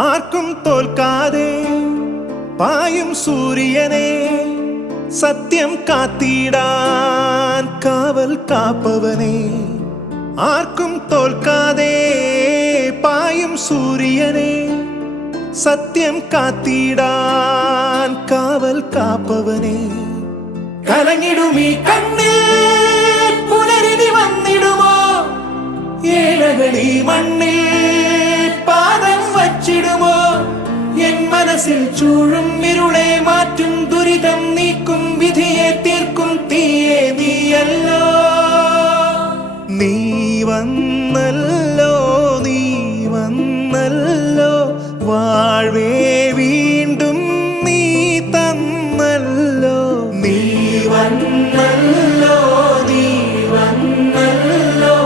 ആർക്കും തോൽക്കാതെ പായും സൂര്യനെ സത്യം കാത്തിടാൻ കാവൽ കാപ്പവനെ. ആർക്കും തോൽക്കാതെ പായും സൂര്യനെ സത്യം കാത്തിടാൻ കാവൽ കാപ്പവനെ. കലങ്ങിടുമീ കണ്ണിൽ പുലരിതി വന്നിടുമോ? ഏഴകളീ മണ്ണിൽ പാദം വച്ചിടുമോ? എൻ മനസ്സിൽ ചൂഴും ഇരുളെ മാറ്റും ദുരിതം നീക്കും വിധിയെ തീർക്കും തീയെ നീയല്ലോ. നീ വന്നല്ലോ, നീ വന്നല്ലോ, വാഴ്വേ വീണ്ടും നീ തന്നല്ലോ. നീ വന്നല്ലോ, നീ വന്നല്ലോ,